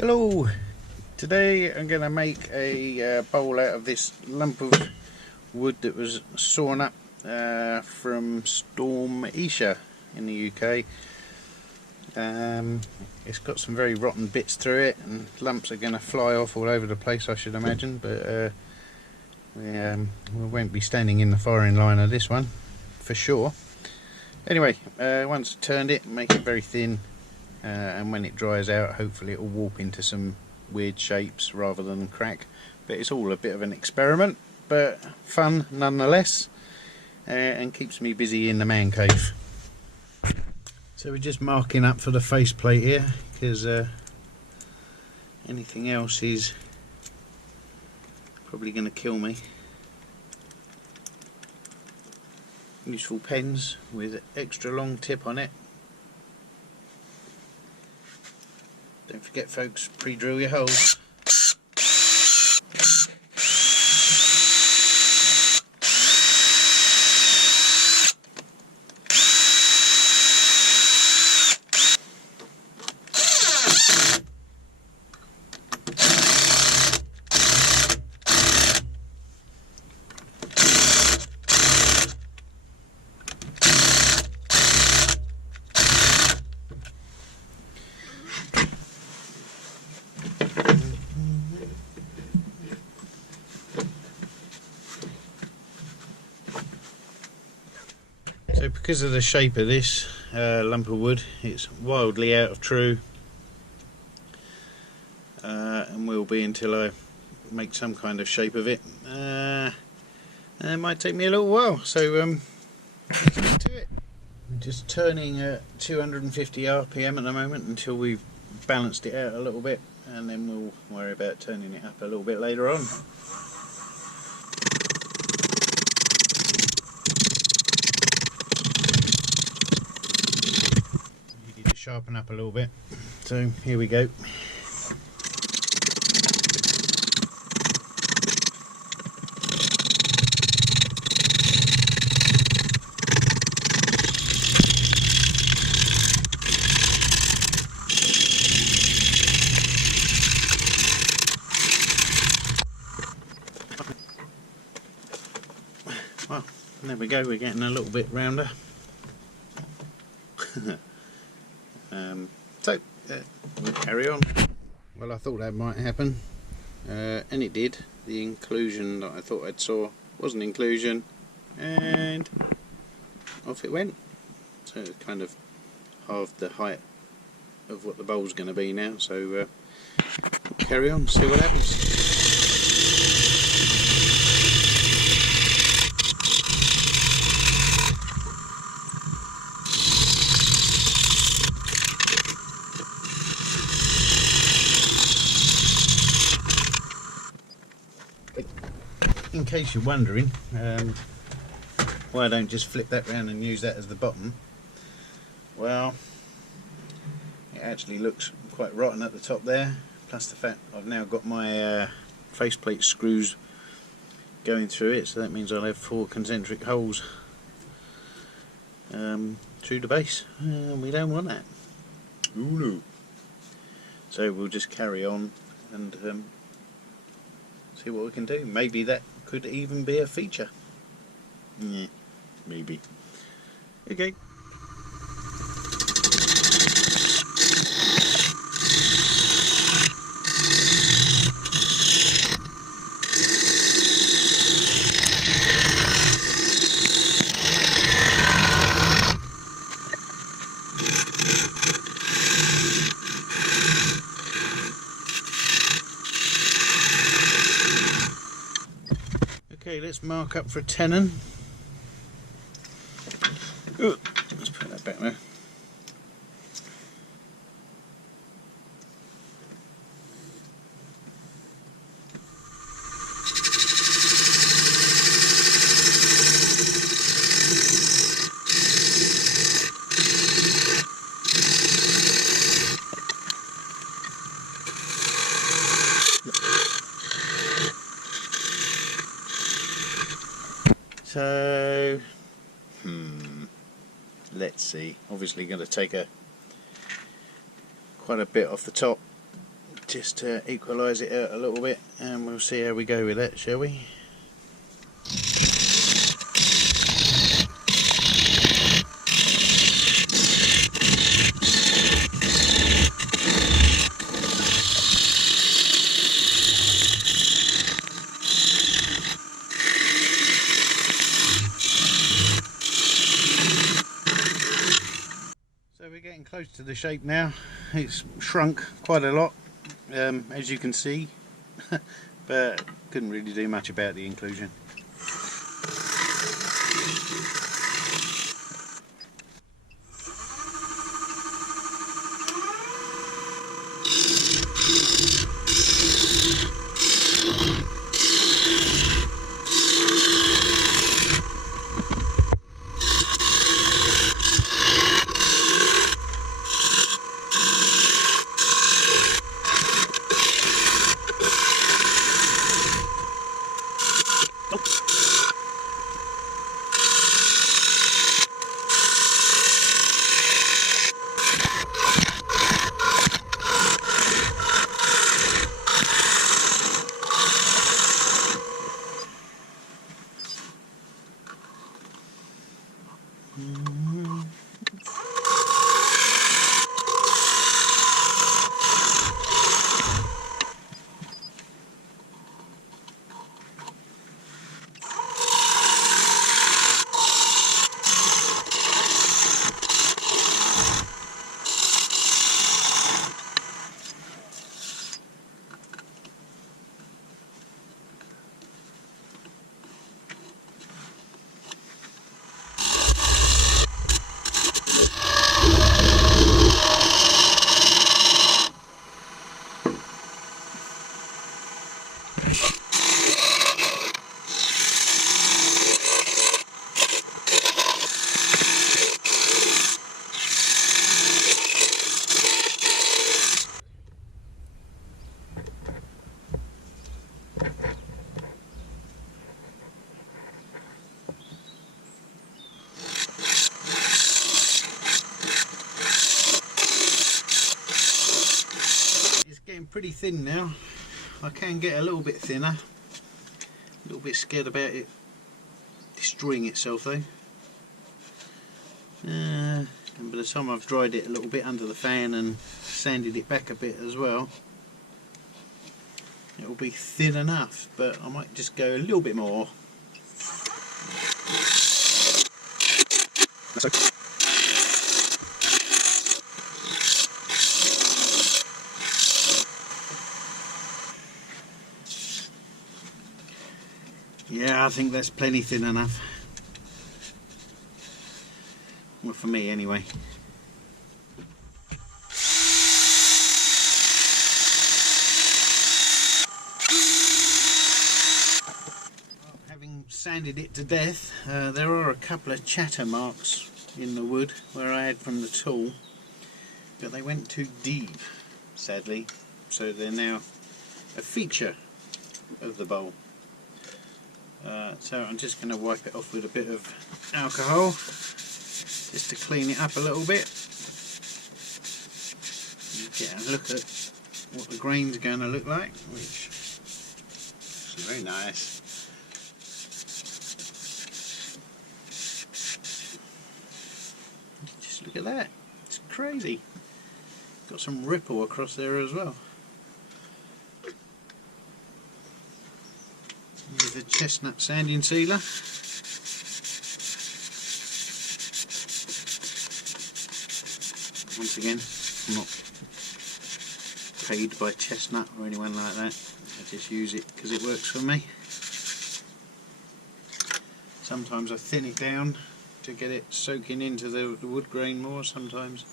Hello! Today I'm going to make a bowl out of this lump of wood that was sawn up from Storm Isha in the UK. It's got some very rotten bits through it and lumps are going to fly off all over the place, I should imagine, but we won't be standing in the firing line of this one for sure. Anyway, once turned it, make it very thin. And when it dries out, hopefully it will warp into some weird shapes rather than crack. But it's all a bit of an experiment, but fun nonetheless, and keeps me busy in the man cave. So we're just marking up for the faceplate here, because anything else is probably going to kill me. Useful pens with extra long tip on it. Don't forget, folks, pre-drill your holes. So because of the shape of this lump of wood, it's wildly out of true, and will be until I make some kind of shape of it. It might take me a little while, so let's get to it. I'm just turning at 250 RPM at the moment until we've balanced it out a little bit, and then we'll worry about turning it up a little bit later on. Sharpen up a little bit, so here we go. Well, there we go, we're getting a little bit rounder. We'll carry on. Well, I thought that might happen, and it did. The inclusion that I thought I'd saw was an inclusion, and off it went. So it kind of halved the height of what the bowl's going to be now, so we'll carry on, see what happens. In case you're wondering why I don't just flip that round and use that as the bottom, well, it actually looks quite rotten at the top there, plus the fact I've now got my faceplate screws going through it, so that means I'll have 4 concentric holes through the base. We don't want that. Ooh, no. So we'll just carry on and see what we can do. Maybe that could even be a feature. Yeah, maybe. Okay. Okay, let's mark up for tenon. Ooh, let's put that back there. So, let's see. Obviously going to take quite a bit off the top just to equalise it out a little bit, and we'll see how we go with that, shall we? So we're getting close to the shape now. It's shrunk quite a lot, as you can see, but couldn't really do much about the inclusion. Pretty thin now. I can get a little bit thinner, a little bit scared about it destroying itself though, and by the time I've dried it a little bit under the fan and sanded it back a bit as well, it will be thin enough, but I might just go a little bit more. That's okay. Yeah, I think that's plenty thin enough. Well, for me anyway. Well, having sanded it to death, there are a couple of chatter marks in the wood where I had from the tool, but they went too deep, sadly, so they're now a feature of the bowl. So I'm just going to wipe it off with a bit of alcohol just to clean it up a little bit. Get a look at what the grain's going to look like, which is very nice. Just look at that, it's crazy. Got some ripple across there as well. With a chestnut sanding sealer. Once again, I'm not paid by Chestnut or anyone like that. I just use it because it works for me. Sometimes I thin it down to get it soaking into the wood grain more, sometimes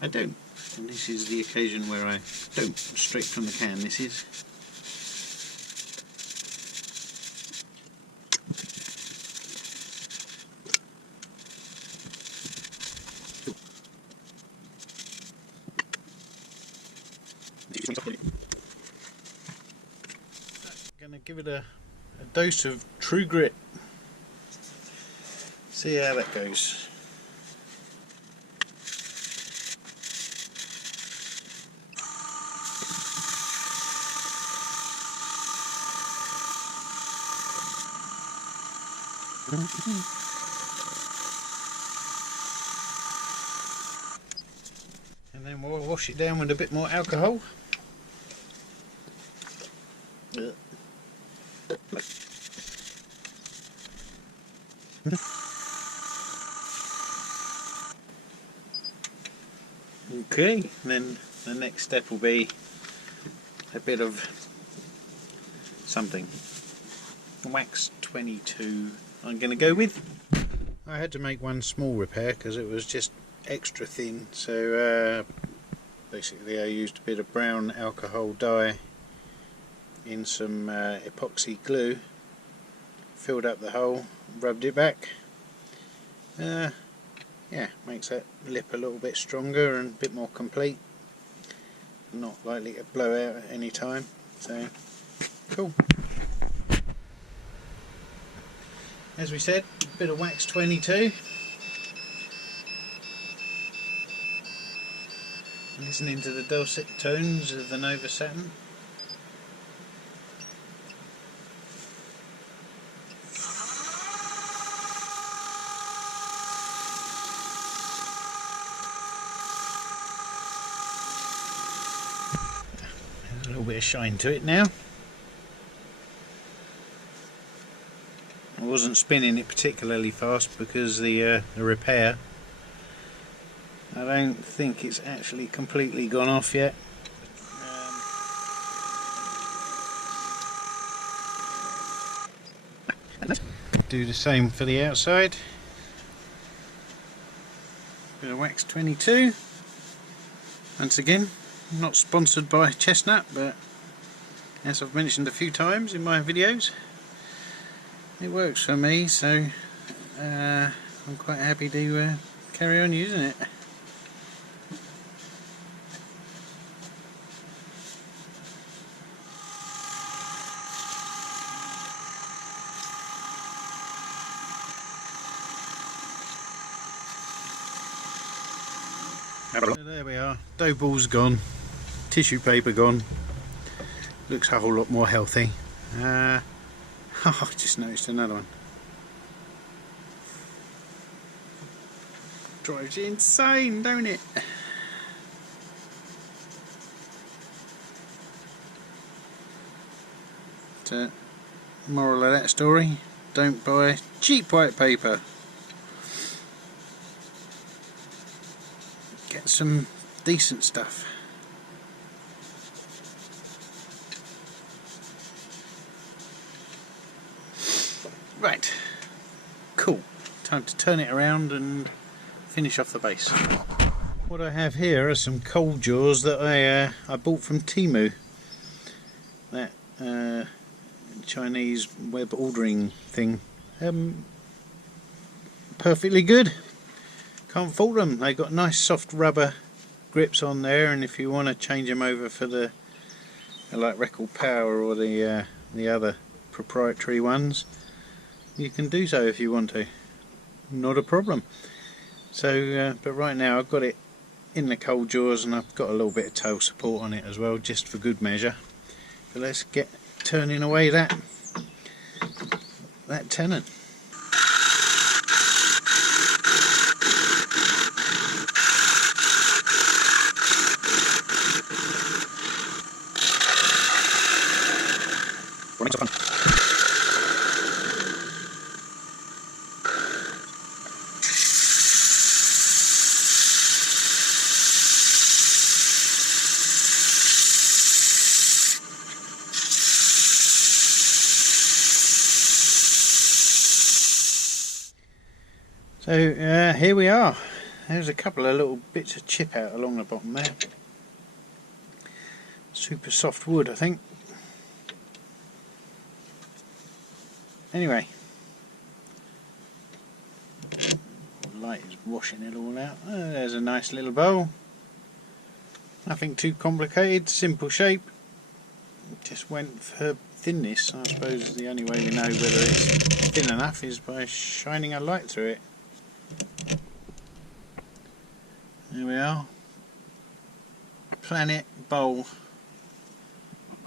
I don't. And this is the occasion where I don't, straight from the can this is. Gonna give it a dose of True Grit. See how that goes. And then we'll wash it down with a bit more alcohol. Okay, then the next step will be a bit of something. Wax 22 I'm going to go with. I had to make one small repair because it was just extra thin, so basically I used a bit of brown alcohol dye in some epoxy glue, filled up the hole, rubbed it back. Yeah, makes that lip a little bit stronger and a bit more complete, not likely to blow out at any time, so cool. As we said, a bit of wax 22. Listening to the dulcet tones of the Nova Saturn. There's a little bit of shine to it now. I wasn't spinning it particularly fast because the repair, I don't think it's actually completely gone off yet. Do the same for the outside. Bit of wax 22. Once again, not sponsored by Chestnut, but as I've mentioned a few times in my videos, it works for me, so I'm quite happy to carry on using it. So there we are, dough ball's gone, tissue paper gone, looks a whole lot more healthy. Oh, I just noticed another one. Drives you insane, don't it? So, moral of that story, don't buy cheap white paper. Get some decent stuff. Right, cool. Time to turn it around and finish off the base. What I have here are some cold jaws that I bought from Temu. That Chinese web ordering thing. Perfectly good. Can't fault them. They got nice soft rubber grips on there, and if you want to change them over for the like Record Power or the other proprietary ones, you can do so if you want to. Not a problem. So, but right now I've got it in the cold jaws, and I've got a little bit of toe support on it as well, just for good measure. So let's get turning away that tenon. So here we are. There's a couple of little bits of chip out along the bottom there. Super soft wood, I think. Anyway, the light is washing it all out. There's a nice little bowl. Nothing too complicated, simple shape. Just went for thinness. I suppose the only way we know whether it's thin enough is by shining a light through it. There we are. Planet bowl.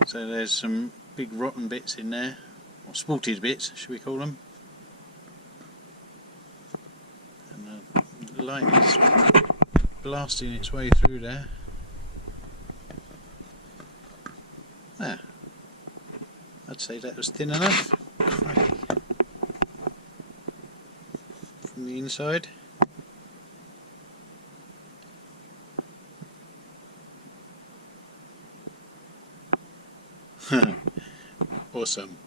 So there's some big rotten bits in there, or spalted bits should we call them. light is blasting its way through there. Ah, I'd say that was thin enough. Crikey. From the inside. Awesome.